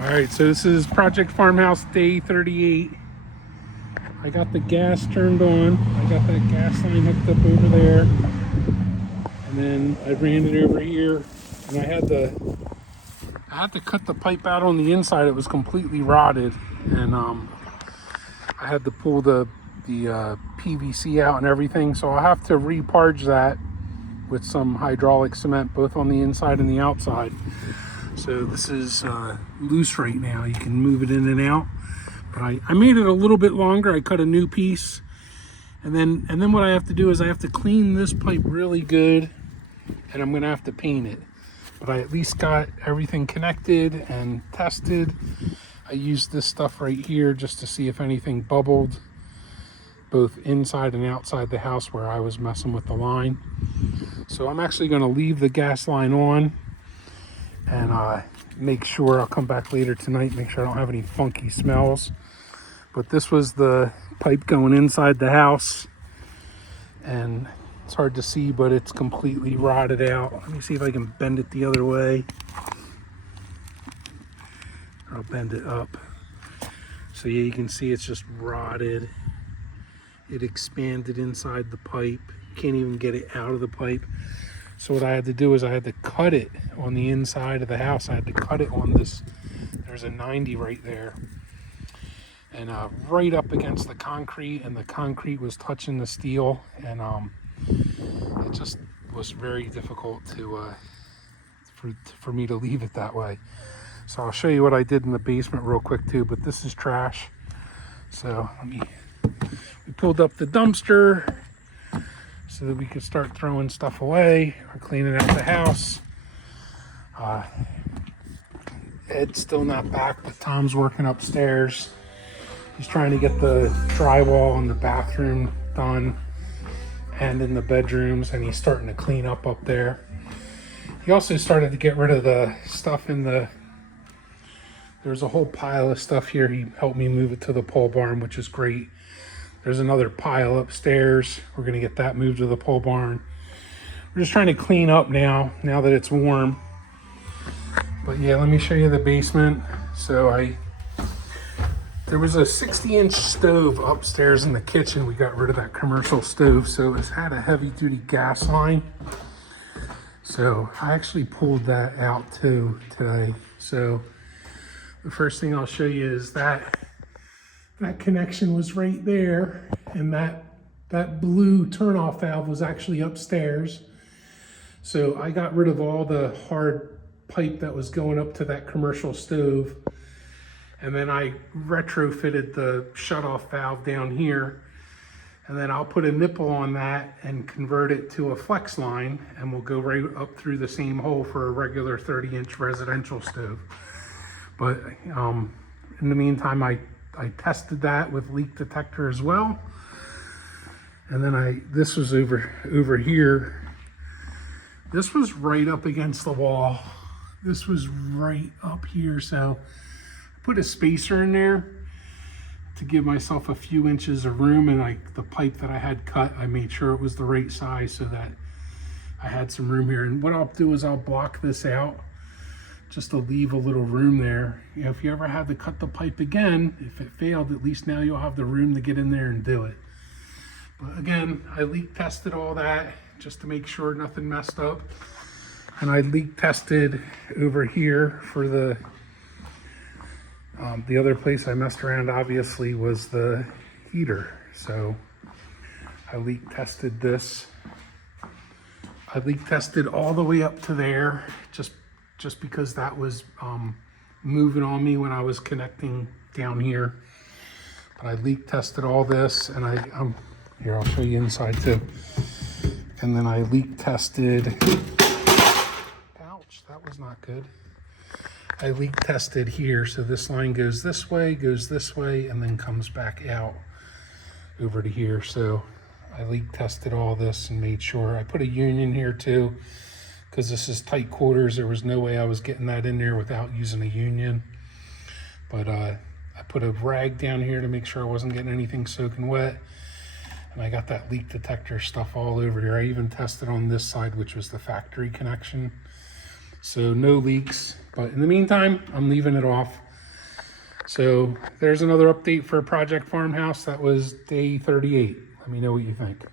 All right, so this is Project Farmhouse day 38. I got the gas turned on. I got that gas line hooked up over there. And then I ran it over here, and I had to cut the pipe out on the inside. It was completely rotted, and I had to pull the PVC out and everything. So I'll have to reparge that with some hydraulic cement, both on the inside and the outside. So this is loose right now. You can move it in and out. But I made it a little bit longer. I cut a new piece. And then what I have to do is I have to clean this pipe really good, and I'm gonna have to paint it. But I at least got everything connected and tested. I used this stuff right here just to see if anything bubbled, both inside and outside the house where I was messing with the line. So I'm actually gonna leave the gas line on and make sure, I'll come back later tonight, make sure I don't have any funky smells. But this was the pipe going inside the house, and it's hard to see, but it's completely rotted out. Let me see if I can bend it the other way. I'll bend it up. So yeah, you can see it's just rotted. It expanded inside the pipe. You can't even get it out of the pipe. So what I had to do is I had to cut it on the inside of the house. I had to cut it on this, there's a 90 right there. And right up against the concrete, and the concrete was touching the steel, and it just was very difficult to for me to leave it that way. So I'll show you what I did in the basement real quick too, but this is trash. So we pulled up the dumpster so that we could start throwing stuff away or cleaning out the house. Ed's still not back, but Tom's working upstairs. He's trying to get the drywall in the bathroom done and in the bedrooms, and he's starting to clean up there. He also started to get rid of the stuff in there's a whole pile of stuff here. He helped me move it to the pole barn, which is great. There's another pile upstairs. We're gonna get that moved to the pole barn. We're just trying to clean up now that it's warm. But yeah, let me show you the basement. So there was a 60-inch stove upstairs in the kitchen. We got rid of that commercial stove, so it's had a heavy-duty gas line. So I actually pulled that out too today. So the first thing I'll show you is that connection was right there, and that blue turnoff valve was actually upstairs. So I got rid of all the hard pipe that was going up to that commercial stove, and then I retrofitted the shutoff valve down here, and then I'll put a nipple on that and convert it to a flex line, and we'll go right up through the same hole for a regular 30-inch residential stove. But in the meantime, I tested that with leak detector as well. And then this was over here. This was right up against the wall. This was right up here. So I put a spacer in there to give myself a few inches of room, and the pipe that I had cut, I made sure it was the right size so that I had some room here. And what I'll do is I'll block this out just to leave a little room there. You know, if you ever had to cut the pipe again, if it failed, at least now you'll have the room to get in there and do it. But again, I leak tested all that just to make sure nothing messed up. And I leak tested over here for the other place I messed around, obviously, was the heater. So I leak tested this. I leak tested all the way up to there, just because that was moving on me when I was connecting down here. But I leak tested all this, and here, I'll show you inside too. And then I leak tested, ouch, that was not good. I leak tested here, so this line goes this way, and then comes back out over to here. So I leak tested all this and made sure. I put a union here too, because this is tight quarters. There was no way I was getting that in there without using a union. But I put a rag down here to make sure I wasn't getting anything soaking wet. And I got that leak detector stuff all over here. I even tested on this side, which was the factory connection. So no leaks, but in the meantime, I'm leaving it off. So there's another update for Project Farmhouse. That was day 38. Let me know what you think.